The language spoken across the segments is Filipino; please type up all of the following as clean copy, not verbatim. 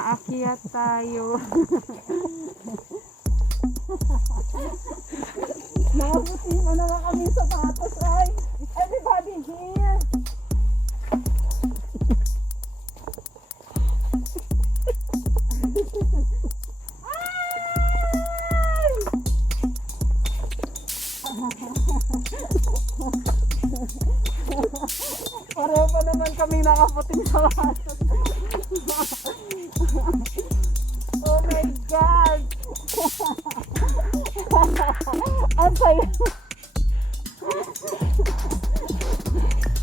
Aakyat tayo. Nakabuti mo na nga kami sa patos ay. Everybody here. Pareho pa naman kami nakaputing sa patos. Oh my God! Ang saya.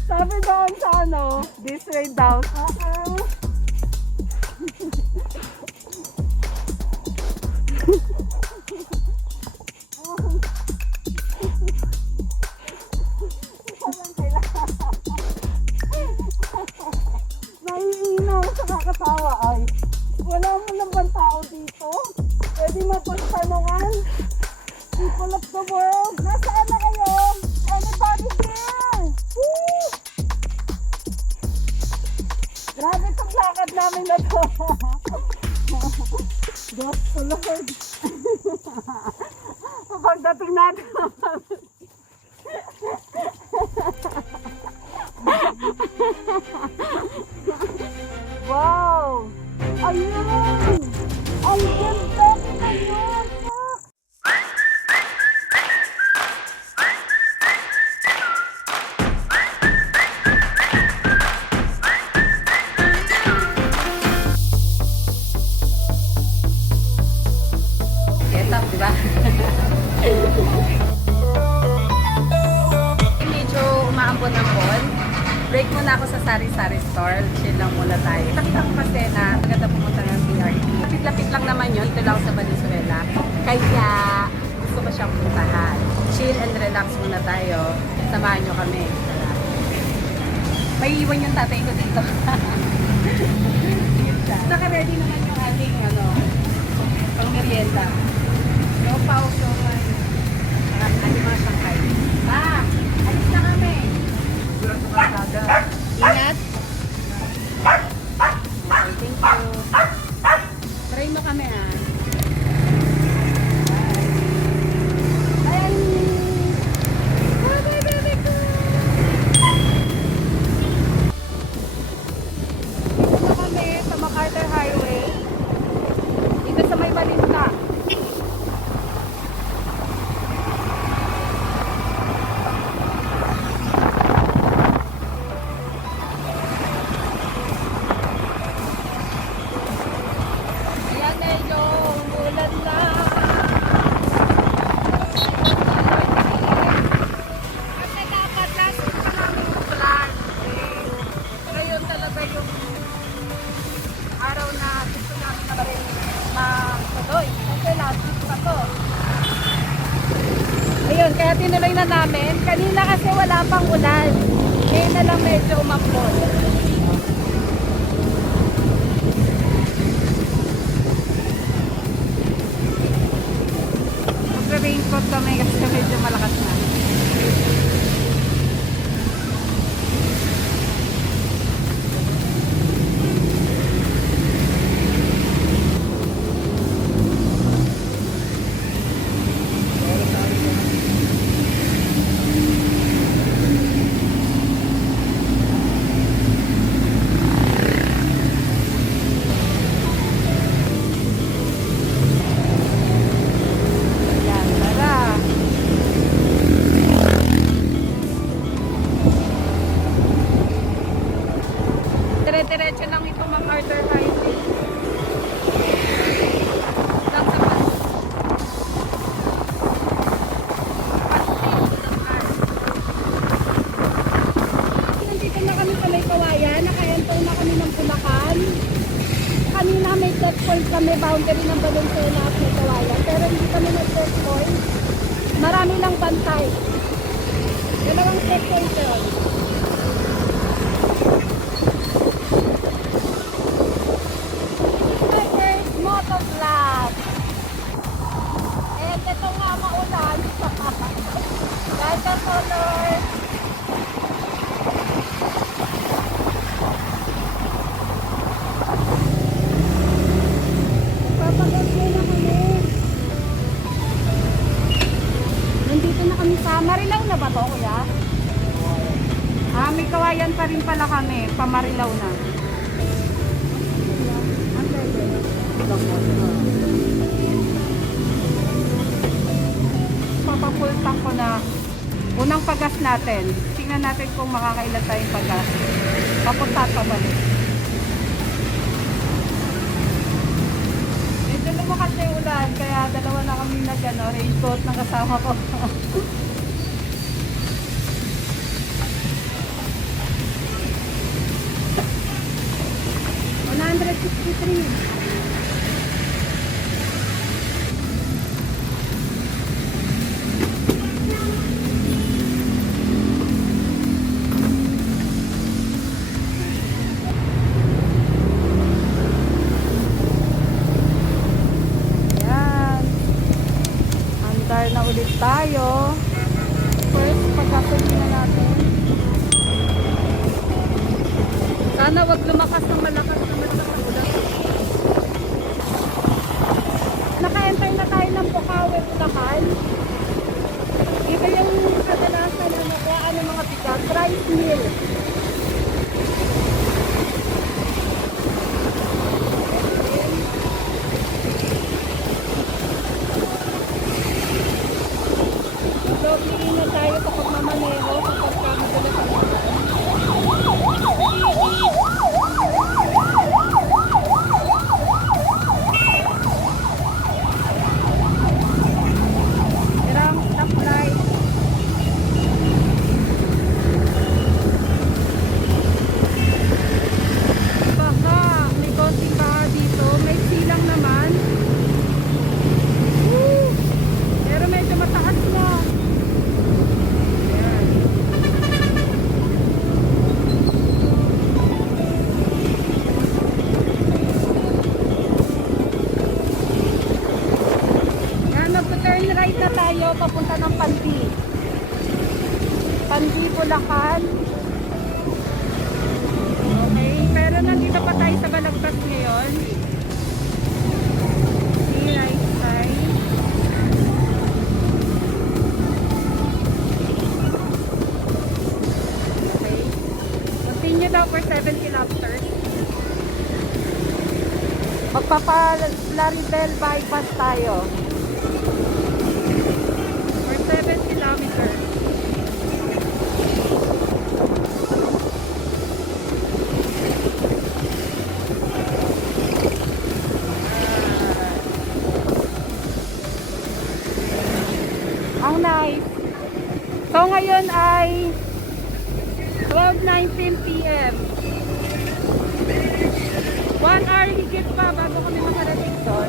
Sabi doon sa ano, this way down. Naiinaw sa kakatawa ay. Wala mo lang bang tao dito? Pwede mapagtanungan? People of the world, nasaan na kayo? Anybody here? Woo! Grabe itong lakad namin na to. Diyos ko Lord. Pagdating natin wow! Ayun! Ang ganda na yun! Ketap, di ba? Medyo umaambon ng phone. Break muna ako sa Sari-Sari-Store. Chill lang muna tayo. Nakita ko kasi na maganda pumunta ng PRT. Lapit-lapit lang naman yun. Ito lang sa Valenzuela. Kaya gusto ko siyang puntahan. Chill and relax muna tayo. Samahan nyo kami. May iwan yung tatay ko dito. Naka-ready naman yung ating pang merienda. No pause. Ano mga sangkay. Alis na kami. Ingat. Okay, thank you. Try mo kami Ayan. Bye-bye, baby ko. Dito kami sa MacArthur Highway. Dito sa may Balinta. Ayun, kaya tinuloy na namin. Kanina kasi wala pang ulan. Ngayon na lang medyo umapol. Magre-raincoat kami kasi medyo malakas na. Dire-diretso lang ito MacArthur Highway. Lang sa nandito na kami sa may Kawayan. Nakayantong na kami ng Bulacan. Kanina may checkpoint kami, boundary ng Valenzuela at may Kawayan. Pero hindi kami nag-checkpoint. Marami lang bantay. Dalawang checkpoint yun. Motovlog. And ito nga maulan. Dahil ka color. May kawayan pa rin pala kami, pamarilaw na. Papapultang ko na unang pagas natin. Tingnan natin kung makakailan tayong pagas. Papunta at pabalik. Medyo lumakas na yung ulan, kaya dalawa na kami raincoat ng kasama ko. 163. Na ulit tayo. First, pagkakasin na natin. Sana wag lumakas ng malakas ang ulan. Naka-enter na tayo ng Bukawi, Bulacan. Ito yung kadalasan na nakuhaan ng mga bigas. Rice mill. Piliin na tayo kapag mamaneho kapag magulat ang ulan. Merang stoplight. Baka may konting baha dito. May silang naman. Pero medyo mataas na. Papunta ng Pandi, Bulacan. Okay, pero nandito pa tayo sa Balagtas ngayon. Right side. Okay, continue daw for 7 kilometers. Magpapa-Laribel bypass tayo. 7 kilometers. Ang nice. So ngayon ay 12:19 PM. 1 hour higit pa bago kami makarating doon.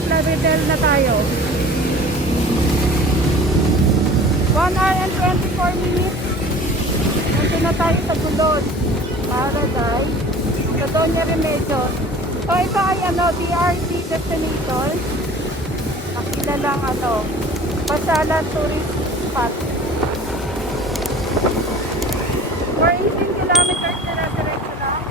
Laribel na tayo. 1 hour and 24 minutes. Nandito na tayo sa GULOD. Paradise. Sa DONYA REMEDIOS. So ito ay DRT destination. Nakilalang pasyalan tourist spot. For 18 kilometers na diretso lang.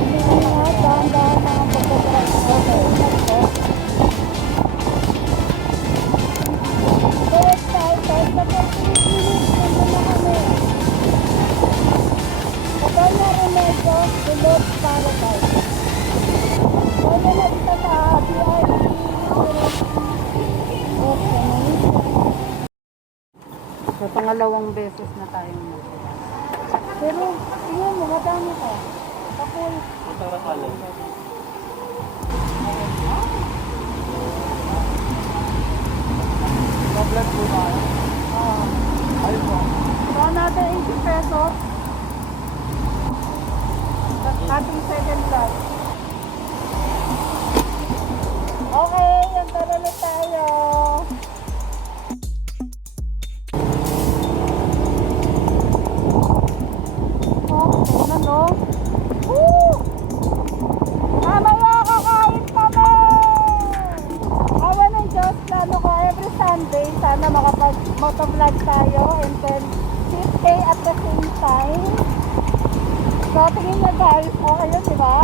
Huwag mo na nga, dahan-dahan na ang pagkakarating. Okay, let's go. So excited, sa 30 minutes, nandun na kami. Kapag na REMEDIOS, GULOD Paradise. So yun na dito sa BRT. Okay. So, pangalawang beses na tayong nagpunta. Pero, yun, madami ka. Kapul. Vlog po ba? Ayun po. So, another 80 pesos. Ating second vlog. Okay, yan ulit tayo. Okay na, no? Woo! Mamaya kakain kami! Awa ng Diyos, plano ko every Sunday, sana makapag-motovlog tayo and then stay at the same time. So, tingin nyo guys, okay yun, di ba?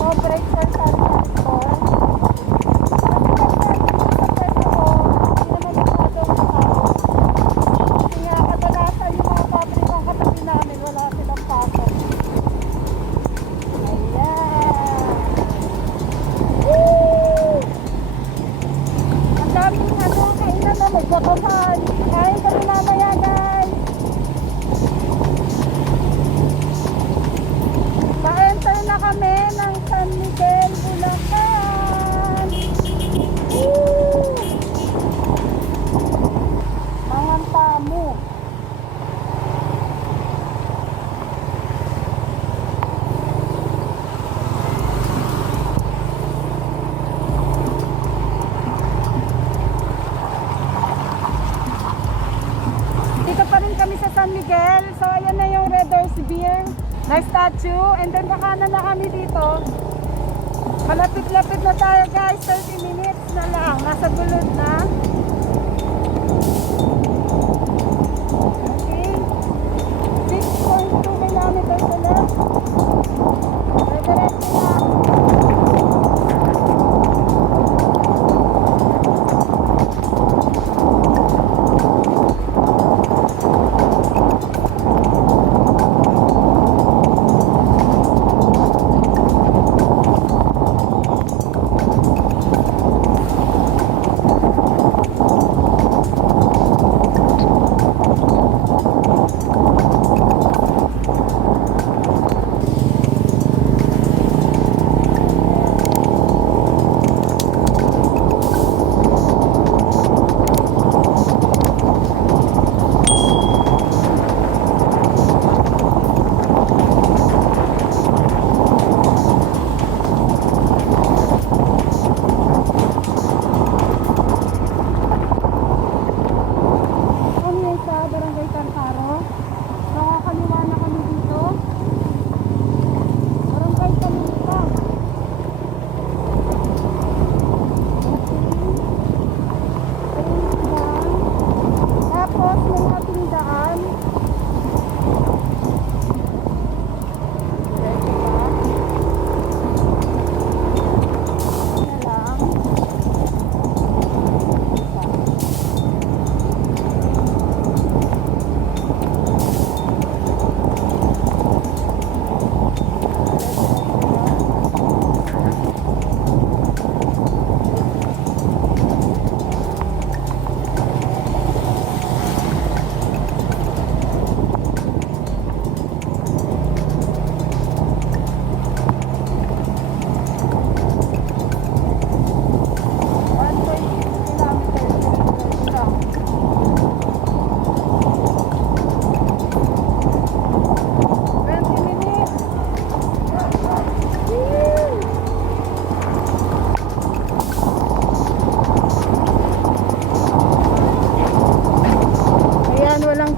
So, break for SARISARISTORE. Kasi nga, kadalasan yung mga pabrikang katabi namin, wala silang pasok. Ayan! Woo! Ang daming kainan na magkakaman. Kain kami mamaya guys! Pa-enter na kami ng San Miguel, Bulacan! Woo! Mga tamo! Dito pa rin kami sa San Miguel. So, ayan na yung Red Doors Beer na statue. And then, kakanan na kami dito. Malapit-lapit na tayo guys. 30 minutes na lang. Nasa gulod na. Okay. 6.2 kilometers na lang. Diretso na.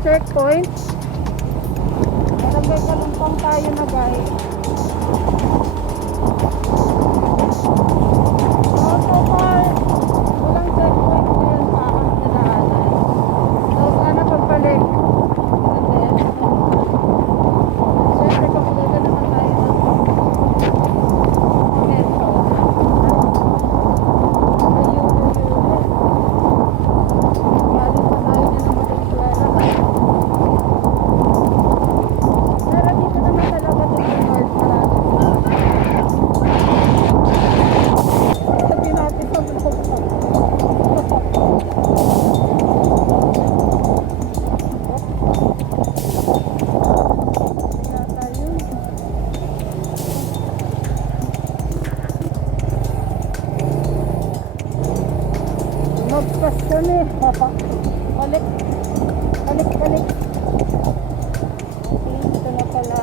checkpoint. Barangay Kalumpang tayo na guys. So far, walang checkpoint ngayon sa aking dinaanan. So sana pagbalik. And then, syempre pagbalik naman tayo. Pas kami. Balik. Balik, balik. Okay, ito na pala.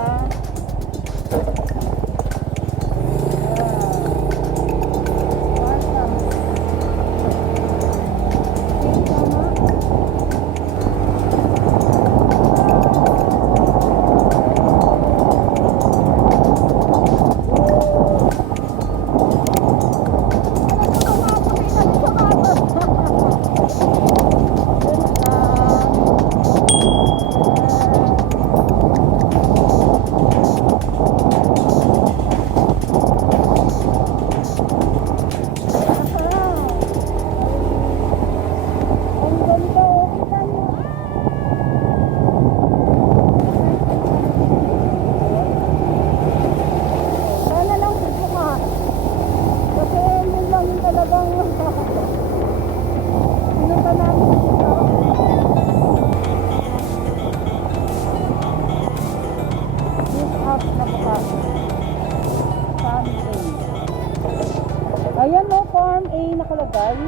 Ayan no, Farm A nakalagay.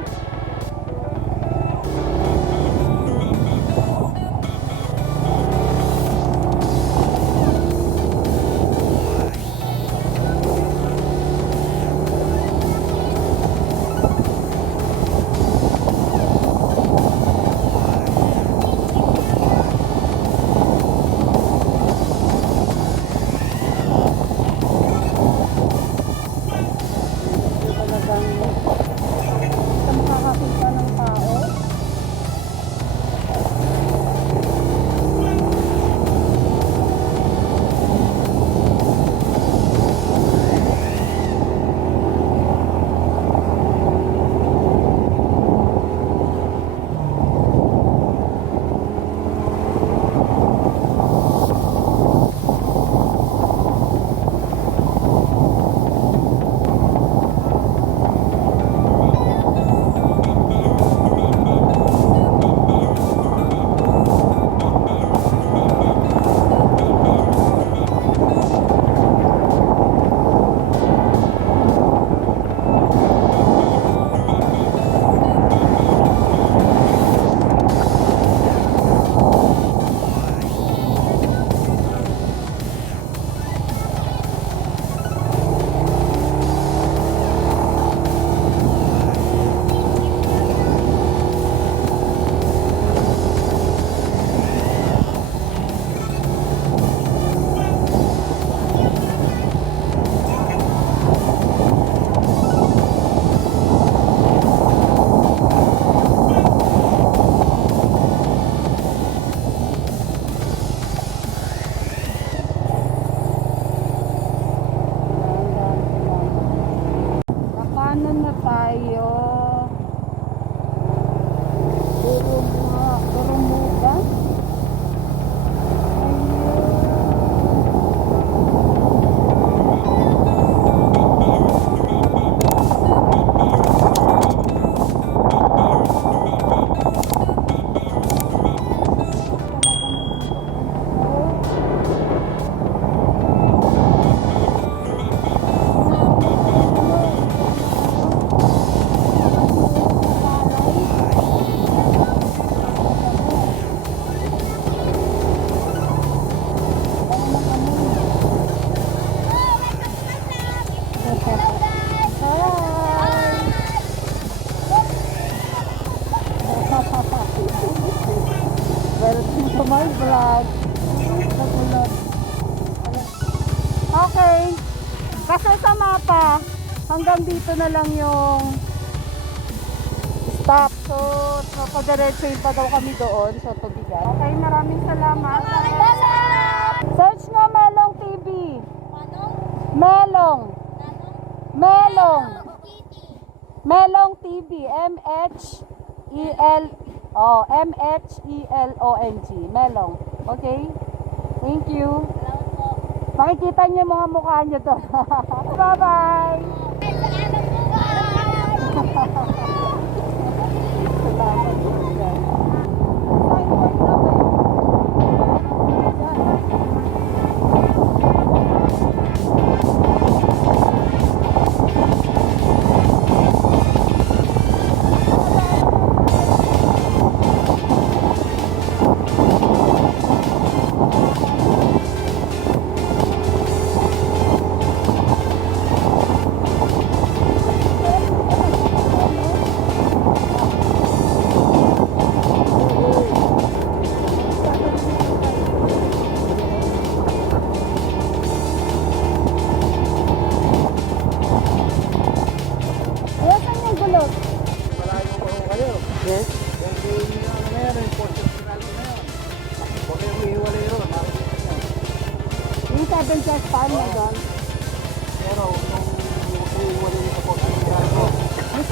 Welcome to my vlog. Okay. Kasi sa mapa, hanggang dito na lang yung stop. So, pag-diretso pa daw kami doon. So, tubigan. Okay, maraming salamat. Search nga Mhelongtv. Mhelong. Mhelong. Mhelongtv. M-H-E-L-O-N-G. Mhelong. Okay? Thank you. Makikita niyo mga mukha niyo to. Bye-bye! Salamat po dyan.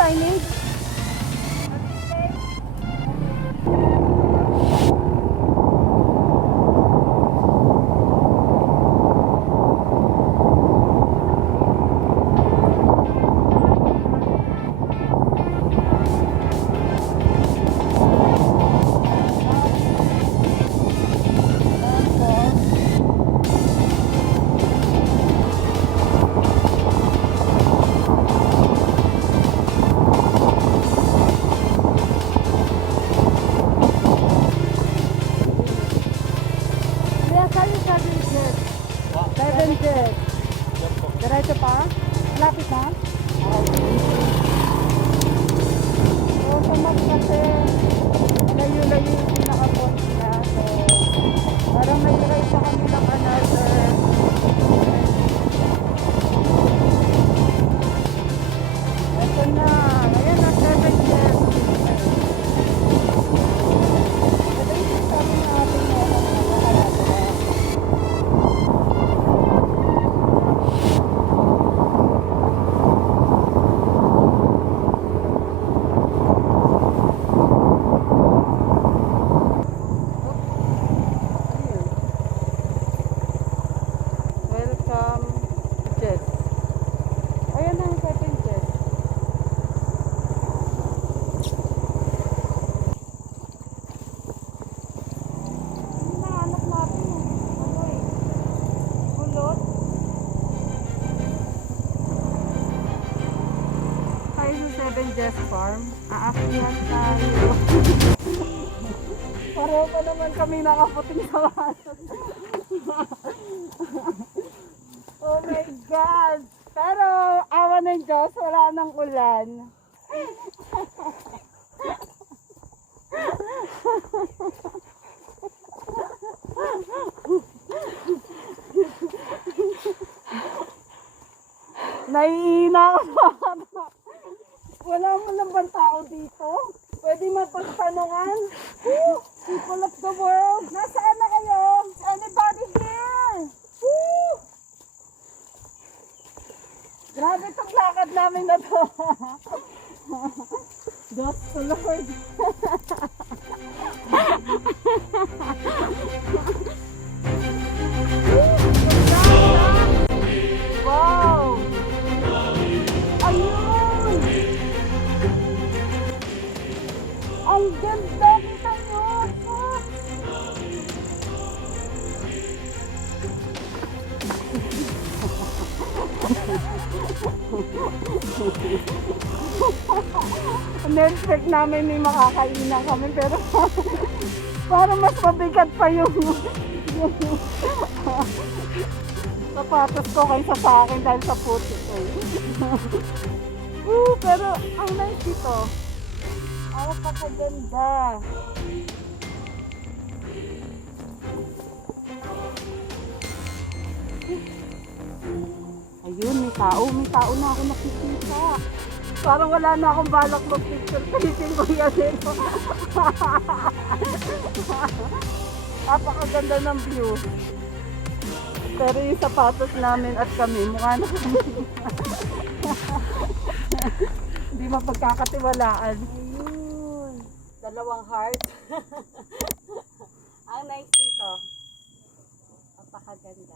signage? Diretso pa? Malapit na? So, sa map kasi layo-layo yung pinaka-point na. So, parang may try pa kami ng another. Ito na. Ayan na, 7 years. Ito yung sabi na ating Jhez Farm. Aakyat tayo. Pareho pa naman kami nakaputing sa wasan. Oh my God! Pero awa ng Diyos, wala nang ulan. Naiina ako. Wala mo lang bang tao dito? Pwede mapagtanungan? People of the world, nasaan na kayo? Is anybody here? Woo! Grabe itong lakad namin na to. Diyos ko Lord. Wow! Ayun! Ang ganda nito nyo! Next namin may makakainan kami pero parang mas mabigat pa yung sapatos ko kaysa sa akin dahil sa puti ko. Pero ang nice dito. Ang pakaganda. Ayun, may tao na ako nakikita. Parang wala na akong balak mag-picture. Kalitin ko yan ito. Napakaganda ng view. Pero yung sapatos namin at kami, mukha na kami. Hindi mapagkakatiwalaan. Ayun. 2 heart. Ang nice dito. Napakaganda.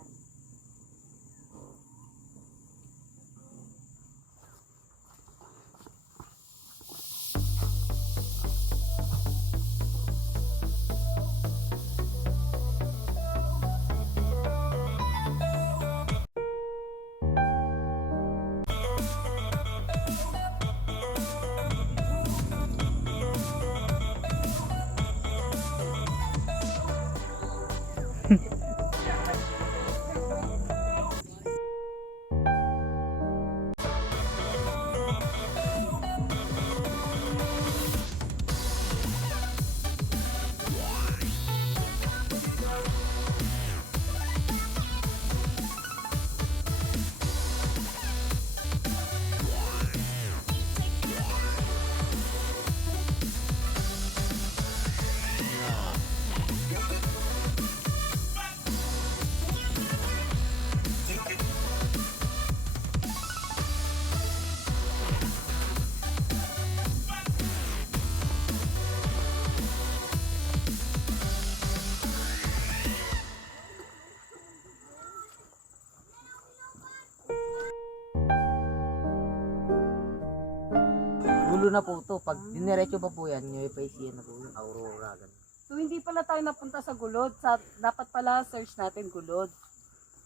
dulo na po to. Pag diniretso pa po yan, yung FIC na po yung Aurora. Ganun. So hindi pala tayo napunta sa Gulod. Dapat pala search natin Gulod.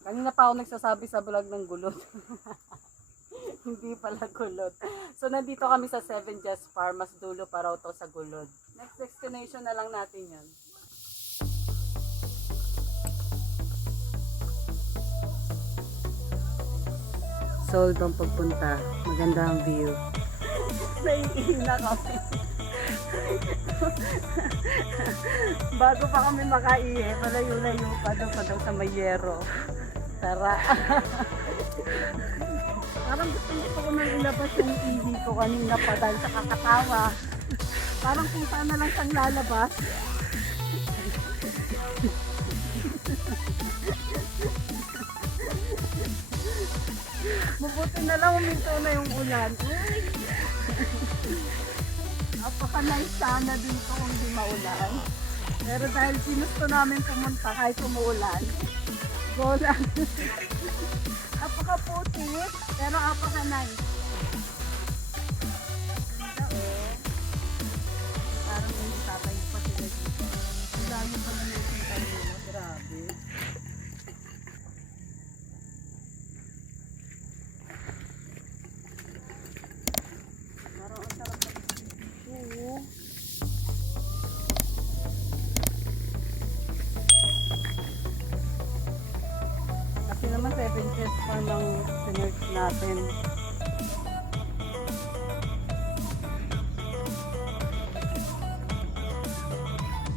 Kanina pa ako nagsasabi sa vlog ng Gulod. Hindi pala Gulod. So nandito kami sa 7 Jhez Farm. Mas dulo pa raw to sa Gulod. Next destination na lang natin yun. Sold ang pagpunta. Maganda ang view. Naiihina kami. Bago pa kami makaihi, malayo-layo pa daw sa Mayero. Tara. Parang gusto ko nang ilabas yung ihi ko kanina pa dahil sa kakatawa. Parang kung saan na lang siyang lalabas. Mabuti na lang huminto na yung ulan. Napaka-nice sana dito kung di maulan. Pero dahil ginusto namin pumunta kahit umuulan, go lang. Napaka-puti, pero napaka-nice. Ganda oh. Parang may tatay pa sila dito. Ang dami pa na nakikita nila. Grabe. Parang ang sarap na dito. Kasi naman 7 Jhez Farm lang sinerch natin.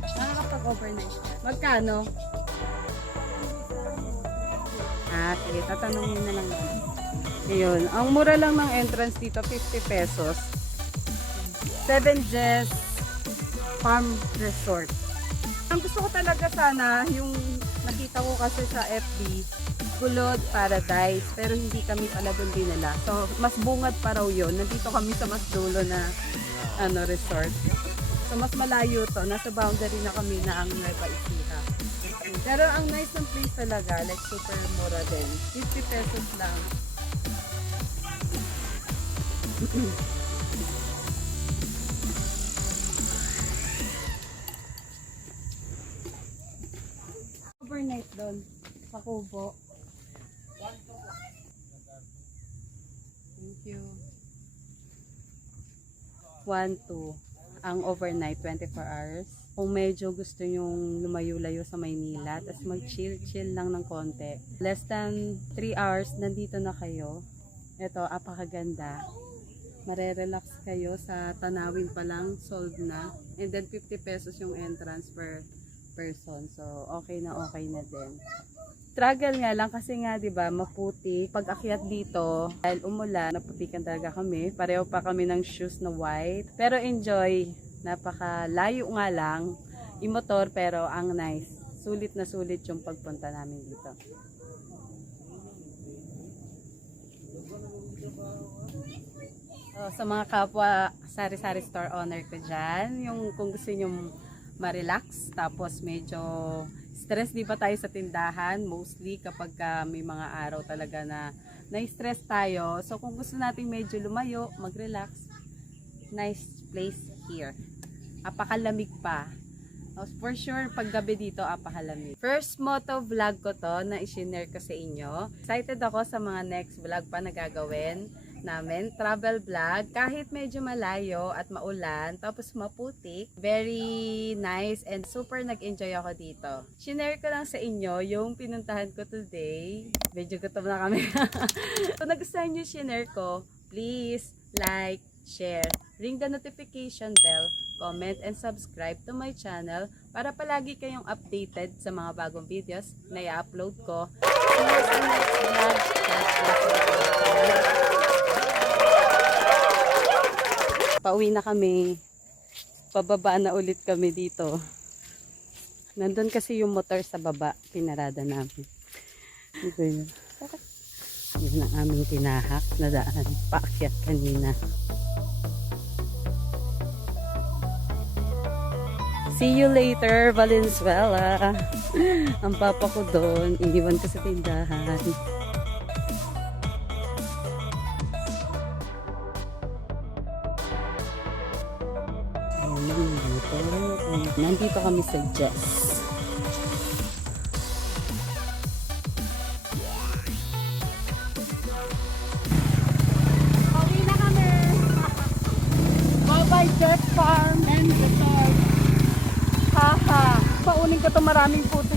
Nakakapag-overnight. Magkano? Sige, tatanungin na lang natin. Ayun, ang mura lang ng entrance dito, 50 pesos. 7 Jhez Farm Resort. Ang gusto ko talaga sana, yung nakita ko kasi sa FB, GULOD Paradise, pero hindi kami pala doon dinala. So, mas bungad pa raw yun. Nandito kami sa mas dulo na resort. So, mas malayo to. Nasa boundary na kami na ang Nueva Ecija. Pero ang nice ng place talaga, like super mura din. 50 pesos lang. Overnight doon sa Kubo. Thank you. 1-2 ang overnight, 24 hours. Kung medyo gusto nyong lumayo-layo sa Maynila, tapos mag-chill-chill lang ng konti. Less than 3 hours, nandito na kayo. Ito, apakaganda. Marerelax kayo sa tanawin pa lang, sold na. And then 50 pesos yung entrance per person. So, okay na din. Struggle nga lang kasi nga 'di ba, maputi. Pag akyat dito, dahil umulan, naputikan talaga kami. Pareho pa kami ng shoes na white. Pero enjoy. Napakalayo nga lang. I-motor pero ang nice. Sulit na sulit yung pagpunta namin dito. So, sa mga kapwa sari-sari store owner ko dyan, yung kung gusto nyo ma-relax, tapos medyo stress, di ba tayo sa tindahan, mostly kapag may mga araw talaga na na-stress tayo. So kung gusto nating medyo lumayo, mag-relax, nice place here. Apakalamig pa. For sure, pag gabi dito, apakalamig. First motovlog ko to na i-share ko sa inyo. Excited ako sa mga next vlog pa na gagawin namin, travel vlog, kahit medyo malayo at maulan, tapos maputik, very nice and super nag-enjoy ako dito. Share ko lang sa inyo yung pinuntahan ko today. Medyo gutom na kami. Kung nagustuhan nyo share ko, please like, share, ring the notification bell, comment and subscribe to my channel para palagi kayong updated sa mga bagong videos na i-upload ko. See you sa next vlog. Pauwi na kami. Pababa na ulit kami dito. Nandun kasi yung motor sa baba. Pinarada namin. Ito yun. Yun ang aming tinahak na daan. Paakyat kanina. See you later, Valenzuela. Ang papa ko doon. Iniwan ko sa tindahan. Nandito kami sa Jhez. Pauwi na kami. Bye-bye Jhez Farm and Resort. Haha. Paunin ko to, maraming puto.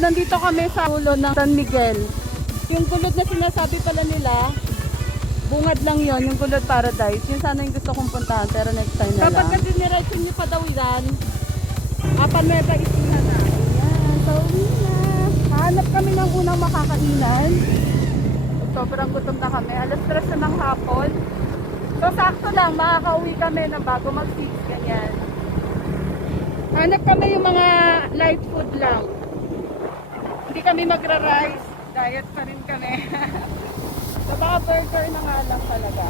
Nandito kami sa ulo ng San Miguel. Yung gulod na sinasabi pala nila, bungad lang yon, yung Gulod Paradise. Yun sana yung gusto kong puntahan, pero next time na lang. Kapag diniretso nyo pa daw yan, apan may paisina na. Ayan, so na. Hanap kami ng unang makakainan. Sobrang gutom na kami. Alas 3 na ng hapon. So sakto lang, makakauwi kami na bago mag-6, ganyan. Hanap kami yung mga light food lang. Hindi kami magra-rice. Diet pa rin kami. So baka burger na nga lang talaga.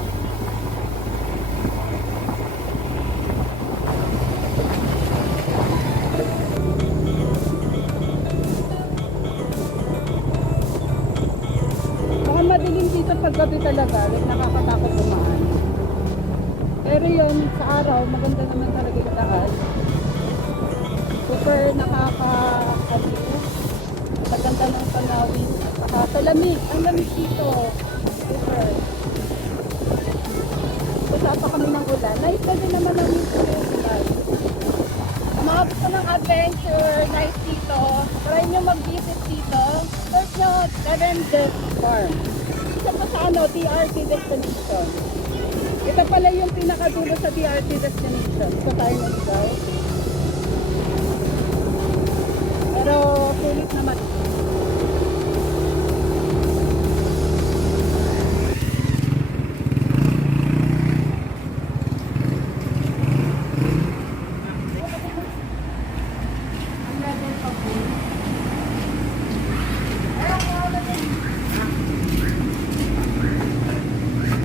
Baka madilim dito paggabi talaga. Like nakakatakot kumaan. Pero yun, sa araw, maganda naman talaga yung daan. Super nakaka-aliw. Maganda ng tanawin. Sa lamig. Ang lamig dito. Super. Wala pa kami ng ulan. Nice na din naman ang ulan. Ang mga gusto ng adventure, nice dito. Try nyo mag-visit dito. Search nyo, REMEDIOS Farm. Isa pa sa TRT destination. Ito pala yung pinakadulo sa TRT destination. Ito tayo naligaw. Pero sulit naman.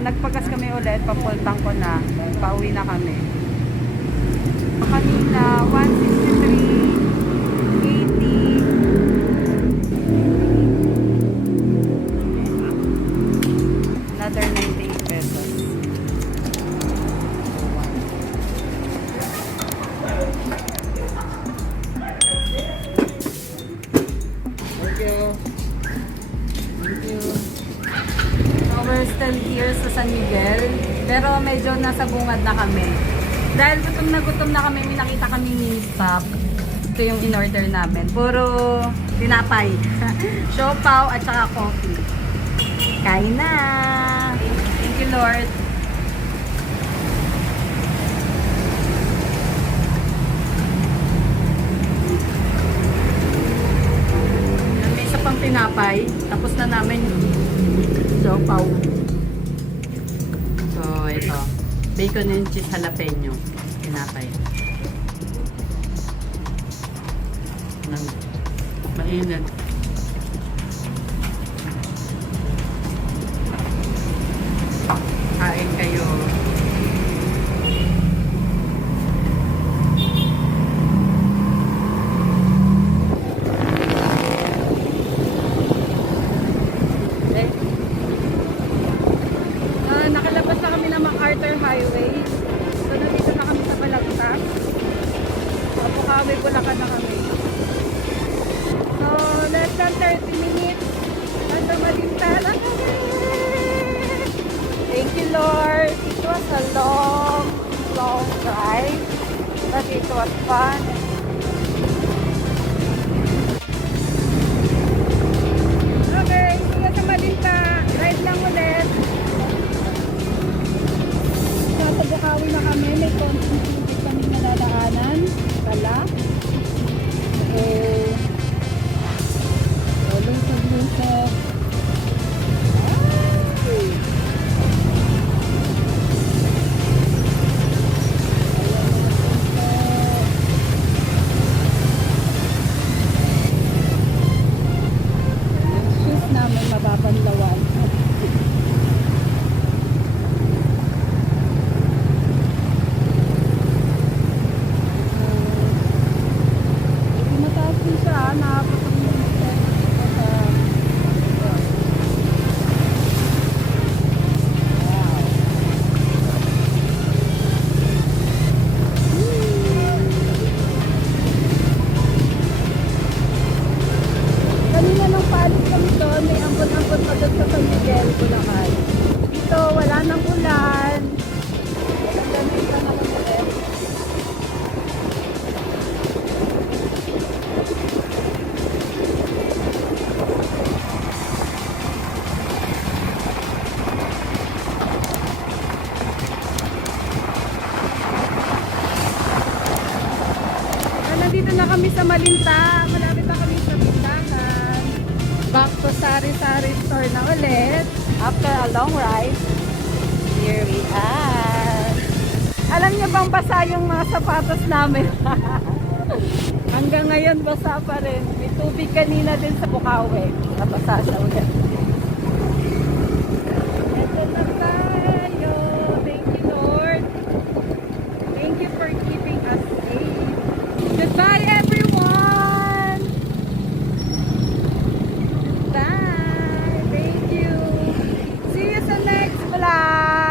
Nagpagas kami ulit, papultang ko na. Pauwi na kami. Kanina, 163.80. Another 98 pesos. Thank you. Thank you. So we're still here sa San Miguel, pero medyo nasa bungad na kami. Dahil gutom na kami, may nakita kami mini stop. Ito yung in-order namin. Puro tinapay. Siopaw at saka coffee. Kain na! Thank you, Lord. May isa pang tinapay. Tapos na namin siopaw. So, ito. Bacon and cheese jalapeno. Tinapay. Mainit. Kain kayo. Nakalabas na kami ng MacArthur Highway. So, nandito na kami sa Balagtas. May BULACAN na kami. So, less than 30 minutes. Nasa Malinta lang kami. Thank you, Lord. It was a long drive. But it was fun. Okay, nasa Malinta. Drive lang ulit. Nasa Bukawi na kami. May konting tubig kami nalalaanan. Pala. Lunsog. Shoes namin mababanlawan. Mataas din siya, nakapatong yung Miguel, Bulacan. Dito, wala nang ulan. Lamig lang naman ulit. Nandito na kami sa Malinta. Malapit na kami sa Bintangan. Back to Sari-Sari store na ulit. After a long ride, here we are. Alam niyo bang basa yung mga sapatos namin? Hanggang ngayon basa pa rin. May tubig kanina din sa Bukawi. Nabasa siya ulit. Ito na tayo. Thank you, Lord. Thank you for keeping us safe. Goodbye, everyone! Bye! Thank you! See you sa next vlog!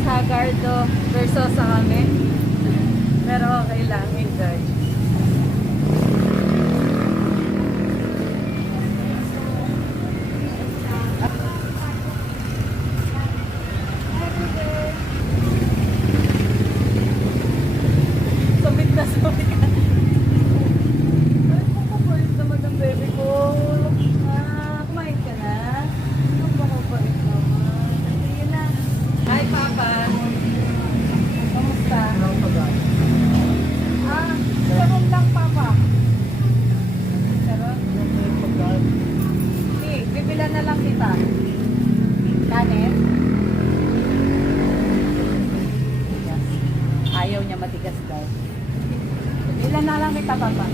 Hagardo versus sa kami. Pero okay lang, enjoy. Subit na subit ka. Ay, papapalit naman ang baby ko. Kumain ka na? Ang papapalit naman. Sige na. Hi, Papa. Kamusta? Sarong lang, Papa. Sarong? Sige, bibilan na lang kita. Kanin? Yes. Ayaw niya matigas daw. Bibilan na lang kita, Papa.